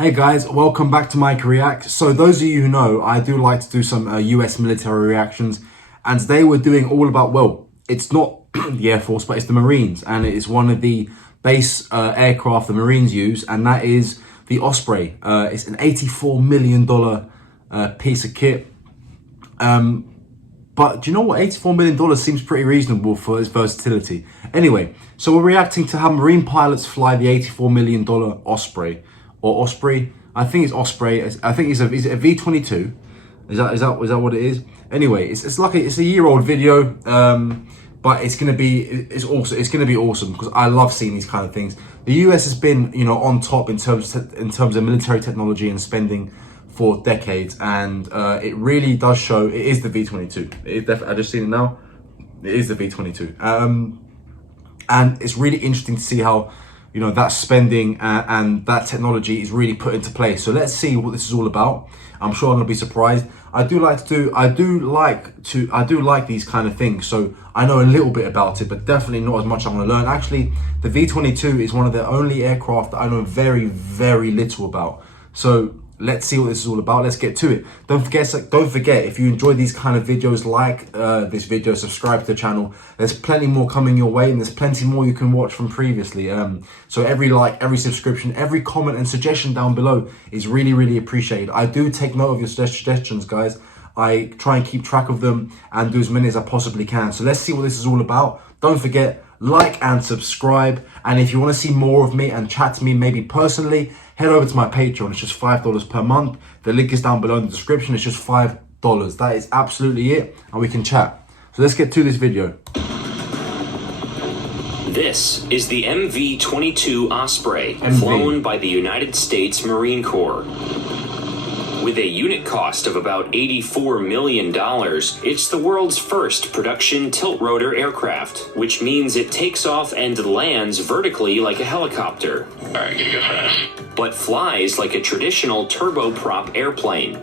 Hey guys, welcome back to Mike React. So those of you who know, I do like to do some US military reactions, and today we're doing all about, well, it's not the Air Force, but it's the Marines, and it is one of the base aircraft the Marines use, and that is the Osprey. It's an $84 million piece of kit. But do you know what? $84 million seems pretty reasonable for its versatility. Anyway, so we're reacting to how Marine pilots fly the $84 million Osprey. Or Osprey. I think it's Osprey. I think is it a V-22? Is that what it is? Anyway, it's a year-old video, but it's gonna be awesome because I love seeing these kind of things. The US has been, you know, on top in terms of military technology and spending for decades, and it really does show. It is the V-22. I just seen it now. It is the V-22, and it's really interesting to see how, you know, that spending and that technology is really put into place. So let's see what this is all about. I'm sure I'm gonna be surprised. I do like these kind of things. So I know a little bit about it, but definitely not as much I want to learn. Actually, the V-22 is one of the only aircraft that I know very, very little about. So let's see what this is all about. Let's get to it. Don't forget, if you enjoy these kind of videos, like this video, subscribe to the channel. There's plenty more coming your way, and there's plenty more you can watch from previously. So every like, every subscription, every comment and suggestion down below is really, really appreciated. I do take note of your suggestions, guys. I try and keep track of them and do as many as I possibly can. So let's see what this is all about. Don't forget, like and subscribe. And if you want to see more of me and chat to me, maybe personally, head over to my Patreon. It's just $5 per month. The link is down below in the description. It's just $5. That is absolutely it, and we can chat. So let's get to this video. This is the V-22 Osprey, flown by the United States Marine Corps. With a unit cost of about $84 million, it's the world's first production tilt-rotor aircraft, which means it takes off and lands vertically like a helicopter. All right, gonna go fast. But flies like a traditional turboprop airplane.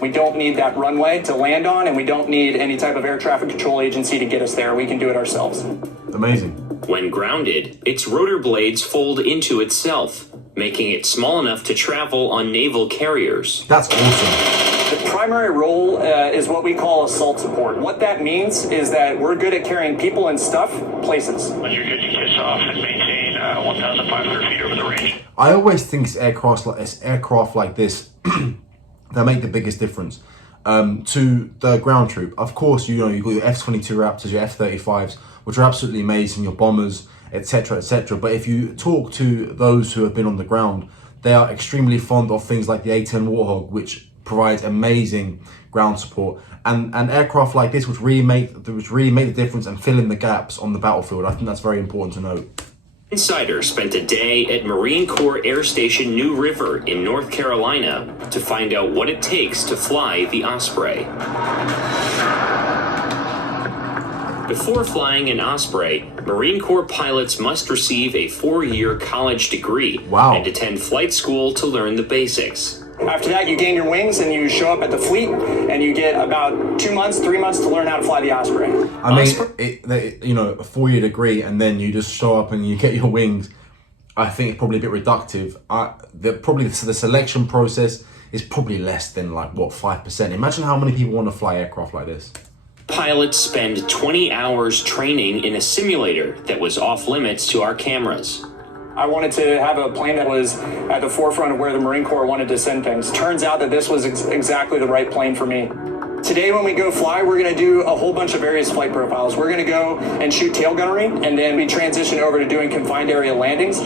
We don't need that runway to land on, and we don't need any type of air traffic control agency to get us there. We can do it ourselves. Amazing. When grounded, its rotor blades fold into itself, making it small enough to travel on naval carriers. That's awesome. The primary role is what we call assault support. What that means is that we're good at carrying people and stuff places. When you're good, you kiss off and maintain 1,500 feet over the range. I always think it's aircraft like this that make the biggest difference to the ground troop. Of course, you know, you've got your F-22 Raptors, your F-35s, which are absolutely amazing, your bombers, etc., etc. But if you talk to those who have been on the ground, they are extremely fond of things like the A-10 Warthog, which provides amazing ground support, and aircraft like this, which really make the difference and fill in the gaps on the battlefield. I think that's very important to note. Insider spent a day at Marine Corps Air Station New River in North Carolina to find out what it takes to fly the Osprey. Before flying an Osprey, Marine Corps pilots must receive a 4-year college degree and attend flight school to learn the basics. After that, you gain your wings and you show up at the fleet, and you get about 2 months, 3 months to learn how to fly the Osprey. I mean, you know, a 4-year degree and then you just show up and you get your wings. I think it's probably a bit reductive. The selection process is probably less than, like, what, 5%. Imagine how many people want to fly aircraft like this. Pilots spend 20 hours training in a simulator that was off limits to our cameras. I wanted to have a plane that was at the forefront of where the Marine Corps wanted to send things. Turns out that this was exactly the right plane for me. Today, when we go fly, we're going to do a whole bunch of various flight profiles. We're going to go and shoot tail gunnery, and then we transition over to doing confined area landings.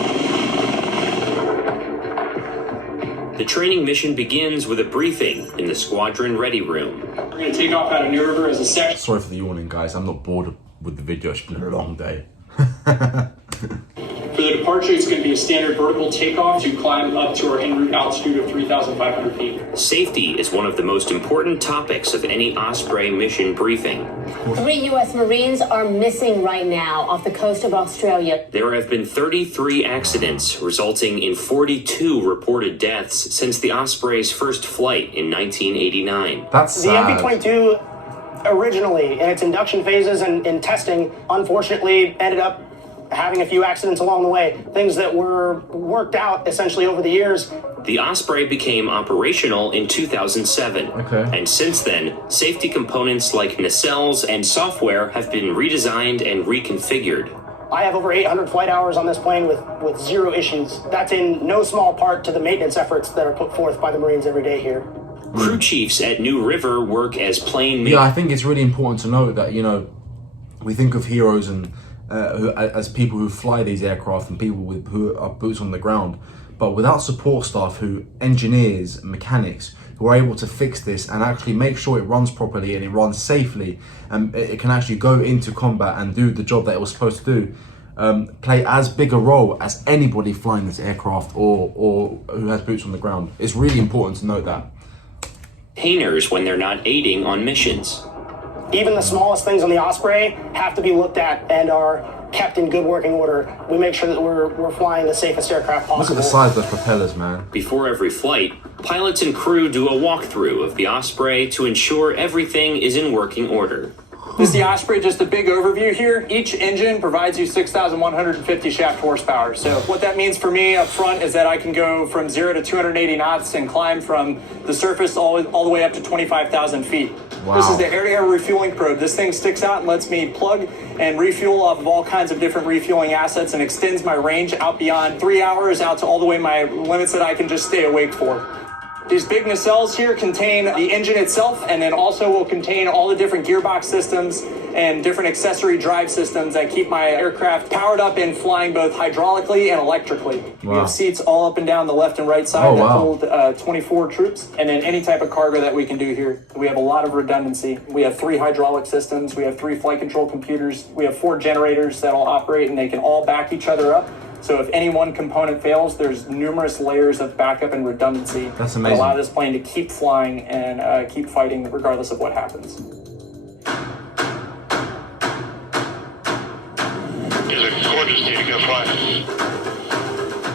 The training mission begins with a briefing in the squadron ready room. We're going to take off out of New River as a section. Sorry for the yawning, guys. I'm not bored with the video. It's been a long day. For the departure, it's going to be a standard vertical takeoff to climb up to our en route altitude of 3,500 feet. Safety is one of the most important topics of any Osprey mission briefing. 3 U.S. Marines are missing right now off the coast of Australia. There have been 33 accidents, resulting in 42 reported deaths since the Osprey's first flight in 1989. That's sad. The MV-22 originally, in its induction phases and in testing, unfortunately ended up having a few accidents along the way, things that were worked out essentially over the years. The Osprey became operational in 2007. Okay. And since then, safety components like nacelles and software have been redesigned and reconfigured. I have over 800 flight hours on this plane with zero issues. That's in no small part to the maintenance efforts that are put forth by the Marines every day here. Crew chiefs at New River work as plane Yeah, I think it's really important to note that, you know, we think of heroes and as people who fly these aircraft and people who are boots on the ground. But without support staff, engineers, mechanics, who are able to fix this and actually make sure it runs properly and it runs safely, and it can actually go into combat and do the job that it was supposed to do, play as big a role as anybody flying this aircraft or who has boots on the ground. It's really important to note that. Painters when they're not aiding on missions. Even the smallest things on the Osprey have to be looked at and are kept in good working order. We make sure that we're flying the safest aircraft possible. Look at the size of the propellers, man. Before every flight, pilots and crew do a walkthrough of the Osprey to ensure everything is in working order. This is the Osprey, just a big overview here. Each engine provides you 6,150 shaft horsepower. So what that means for me up front is that I can go from 0 to 280 knots and climb from the surface all the way up to 25,000 feet. Wow. This is the air-to-air refueling probe. This thing sticks out and lets me plug and refuel off of all kinds of different refueling assets and extends my range out beyond 3 hours, out to all the way my limits that I can just stay awake for. These big nacelles here contain the engine itself, and then also will contain all the different gearbox systems and different accessory drive systems that keep my aircraft powered up and flying both hydraulically and electrically. Wow. We have seats all up and down the left and right side that hold 24 troops, and then any type of cargo that we can do here. We have a lot of redundancy. We have 3 hydraulic systems. We have 3 flight control computers. We have 4 generators that all operate, and they can all back each other up. So if any one component fails, there's numerous layers of backup and redundancy. That's amazing. That allow this plane to keep flying and keep fighting regardless of what happens. It's a gorgeous day to go fly.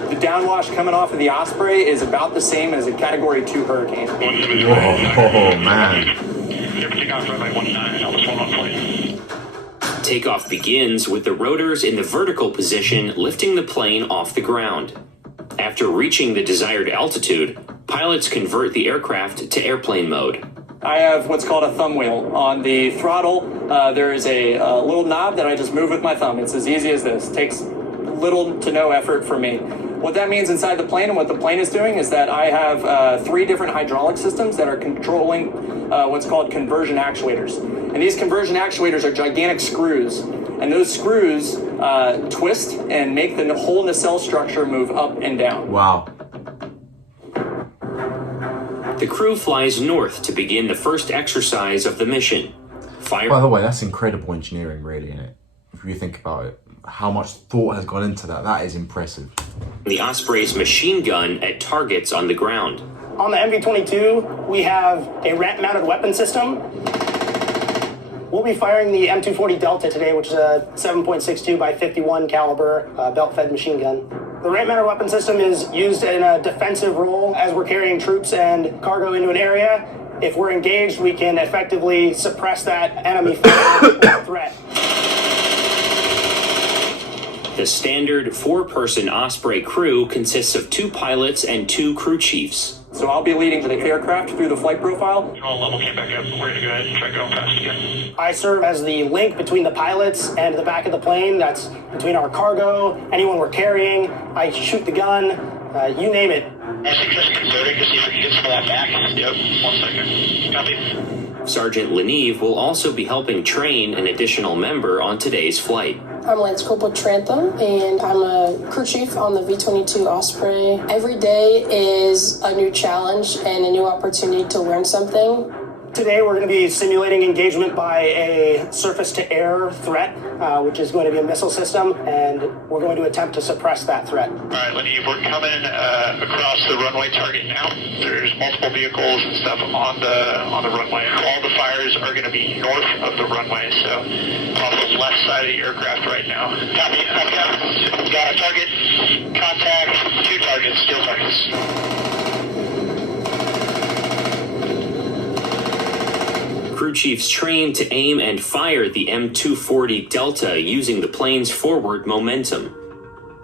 The downwash coming off of the Osprey is about the same as a Category 2 hurricane. Whoa, man. Everything off runway 19, almost 1 on plane. Takeoff begins with the rotors in the vertical position lifting the plane off the ground. After reaching the desired altitude, pilots convert the aircraft to airplane mode. I have what's called a thumb wheel. On the throttle, there is a little knob that I just move with my thumb. It's as easy as this. It takes little to no effort for me. What that means inside the plane and what the plane is doing is that I have 3 different hydraulic systems that are controlling what's called conversion actuators. And these conversion actuators are gigantic screws. And those screws twist and make the whole nacelle structure move up and down. Wow. The crew flies north to begin the first exercise of the mission. By the way, that's incredible engineering, really, isn't it? If you think about it, how much thought has gone into that. That is impressive. The Osprey's machine gun at targets on the ground. On the MV-22, we have a ramp-mounted weapon system. We'll be firing the M240 Delta today, which is a 7.62 by 51 caliber belt-fed machine gun. The ramp-mounted weapon system is used in a defensive role as we're carrying troops and cargo into an area. If we're engaged, we can effectively suppress that enemy threat. The standard 4-person Osprey crew consists of 2 pilots and 2 crew chiefs. So I'll be leading the aircraft through the flight profile. All level came back up. We're going to go ahead and try going fast again. I serve as the link between the pilots and the back of the plane. That's between our cargo, anyone we're carrying. I shoot the gun, you name it. I suggest converting to see if we can get some of that back. Yep, 1 second. Copy. Sergeant Leneve will also be helping train an additional member on today's flight. I'm Lance Corporal Trantham, and I'm a crew chief on the V-22 Osprey. Every day is a new challenge and a new opportunity to learn something. Today we're going to be simulating engagement by a surface-to-air threat, which is going to be a missile system, and we're going to attempt to suppress that threat. All right, Lenny, we're coming across the runway target now. There's multiple vehicles and stuff on the runway. All the fires are going to be north of the runway, so off the left side of the aircraft right now. Copy. Got a target. Contact. 2 targets. Steel targets. Crew crew chiefs train to aim and fire the M240 Delta using the plane's forward momentum.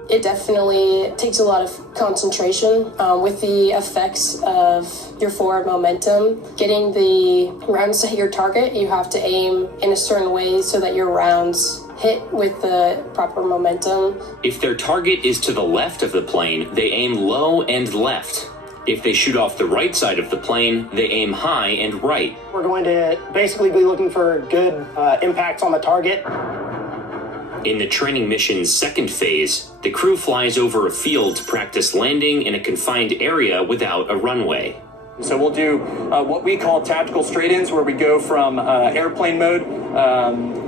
It definitely takes a lot of concentration with the effects of your forward momentum. Getting the rounds to hit your target, you have to aim in a certain way so that your rounds hit with the proper momentum. If their target is to the left of the plane, they aim low and left. If they shoot off the right side of the plane, they aim high and right. We're going to basically be looking for good impacts on the target. In the training mission's second phase, the crew flies over a field to practice landing in a confined area without a runway. So we'll do what we call tactical straight-ins, where we go from airplane mode,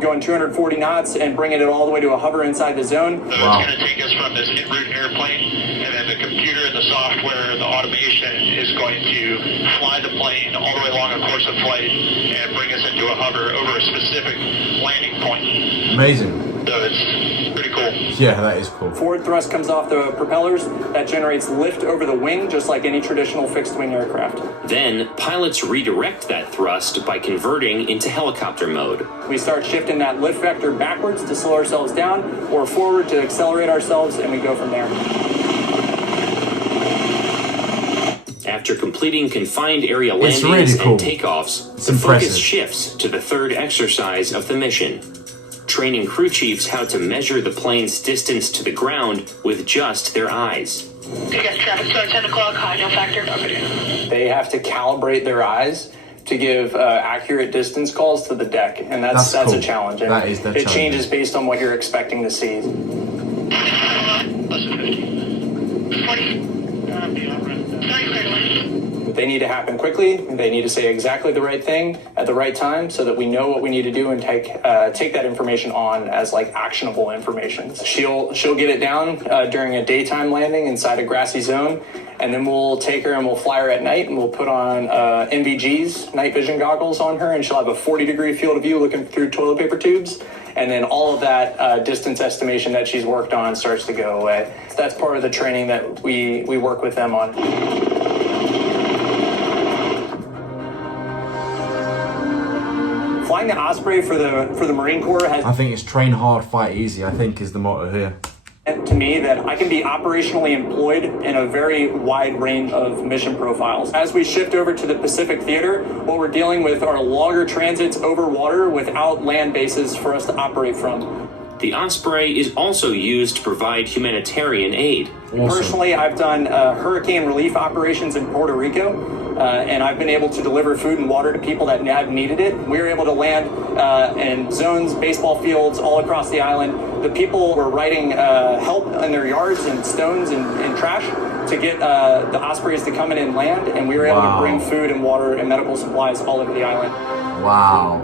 going 240 knots and bringing it all the way to a hover inside the zone. So it's going to take us from this en route airplane, and then the computer and the software, the automation is going to fly the plane all the way along a course of flight and bring us into a hover over a specific landing point. Amazing. So it's pretty cool. Yeah, that is cool. Forward thrust comes off the propellers. That generates lift over the wing, just like any traditional fixed-wing aircraft. Then, pilots redirect that thrust by converting into helicopter mode. We start shifting that lift vector backwards to slow ourselves down, or forward to accelerate ourselves, and we go from there. After completing confined area landings really cool. and takeoffs, It's the impressive. focus shifts to the third exercise of the mission. Training crew chiefs how to measure the plane's distance to the ground with just their eyes. You guys, traffic start 10 o'clock, high, no factor. They have to calibrate their eyes to give accurate distance calls to the deck, and that's cool. a challenge. And That is the it challenge. changes based on what you're expecting to see. Less than 50. 40. Sorry, clear to land. They need to happen quickly. They need to say exactly the right thing at the right time so that we know what we need to do and take that information on as like actionable information. She'll get it down during a daytime landing inside a grassy zone, and then we'll take her and we'll fly her at night, and we'll put on NVGs, night vision goggles on her, and she'll have a 40-degree field of view looking through toilet paper tubes. And then all of that distance estimation that she's worked on starts to go away. That's part of the training that we work with them on. Flying the Osprey for the Marine Corps has I think it's train hard, fight easy, I think is the motto here. to me that I can be operationally employed in a very wide range of mission profiles. As we shift over to the Pacific Theater, what we're dealing with are longer transits over water without land bases for us to operate from. The Osprey is also used to provide humanitarian aid. Awesome. Personally, I've done hurricane relief operations in Puerto Rico, and I've been able to deliver food and water to people that have needed it. We were able to land in zones, baseball fields all across the island. The people were writing help in their yards and stones and trash to get the Ospreys to come in and land, and we were able to bring food and water and medical supplies all over the island. Wow.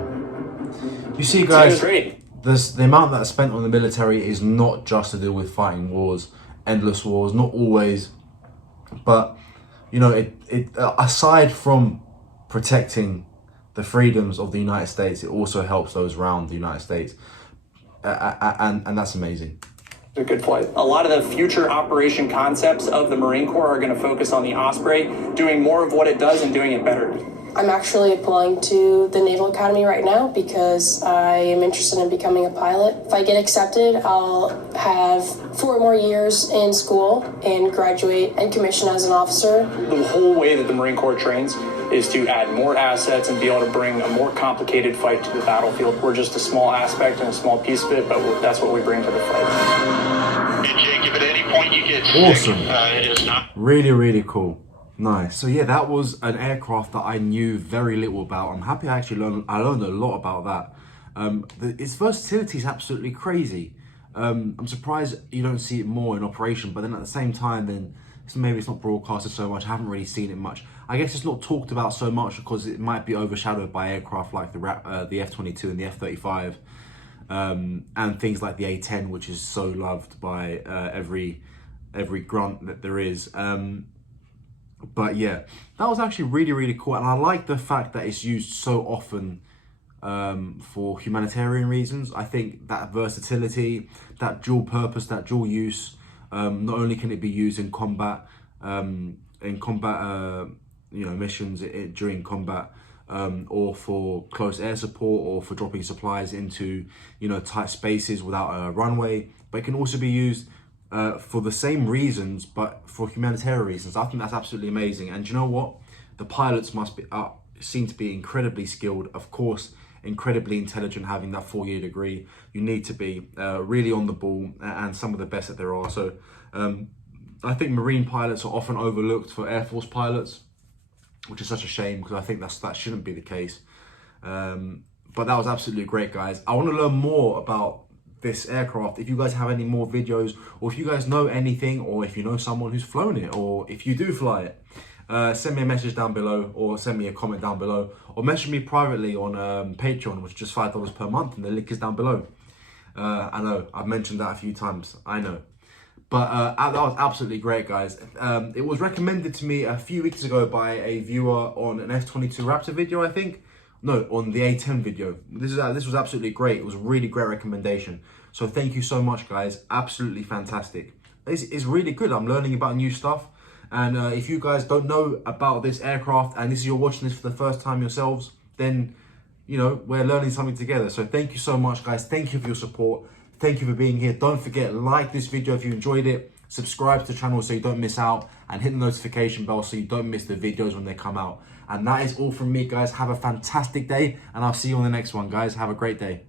You see, So it guys, was great. the amount that's spent on the military is not just to do with fighting wars, endless wars, not always, but you know, it aside from protecting the freedoms of the United States, it also helps those around the United States, and that's amazing. A good flight. A lot of the future operation concepts of the Marine Corps are going to focus on the Osprey, doing more of what it does and doing it better. I'm actually applying to the Naval Academy right now because I am interested in becoming a pilot. If I get accepted, I'll have 4 more years in school and graduate and commission as an officer. The whole way that the Marine Corps trains is to add more assets and be able to bring a more complicated fight to the battlefield. We're just a small aspect and a small piece of it, but that's what we bring to the fight. And Jake, if at any point you get Awesome. sick, it is not. Really, really cool. Nice. So yeah, that was an aircraft that I knew very little about. I'm happy I actually learned a lot about that. Its versatility is absolutely crazy. I'm surprised you don't see it more in operation, but then at the same time, then maybe it's not broadcasted so much. I haven't really seen it much. I guess it's not talked about so much because it might be overshadowed by aircraft like the F-22 and the F-35, and things like the A-10, which is so loved by every grunt that there is. But yeah, that was actually really, really cool. And I like the fact that it's used so often for humanitarian reasons. I think that versatility, that dual purpose, that dual use, not only can it be used in combat, missions during combat, or for close air support, or for dropping supplies into, you know, tight spaces without a runway. But it can also be used for the same reasons, but for humanitarian reasons. I think that's absolutely amazing. And you know what? The pilots must be seem to be incredibly skilled. Of course, incredibly intelligent, having that 4-year degree. You need to be really on the ball, and some of the best that there are. So I think Marine pilots are often overlooked for Air Force pilots, which is such a shame, because I think that shouldn't be the case. But that was absolutely great, guys. I want to learn more about this aircraft. If you guys have any more videos, or if you guys know anything, or if you know someone who's flown it, or if you do fly it, send me a message down below, or send me a comment down below, or message me privately on Patreon, which is just $5 per month, and the link is down below. I know I've mentioned that a few times, I know, but that was absolutely great, guys. It was recommended to me a few weeks ago by a viewer on an F-22 Raptor video, I think. No, on the A-10 video. This was absolutely great. It was a really great recommendation. So thank you so much, guys. Absolutely fantastic. It's really good. I'm learning about new stuff. And if you guys don't know about this aircraft, and you're watching this for the first time yourselves, then, you know, we're learning something together. So thank you so much, guys. Thank you for your support. Thank you for being here. Don't forget, like this video if you enjoyed it. Subscribe to the channel so you don't miss out, and hit the notification bell so you don't miss the videos when they come out. And that is all from me, guys. Have a fantastic day, and I'll see you on the next one, guys. Have a great day.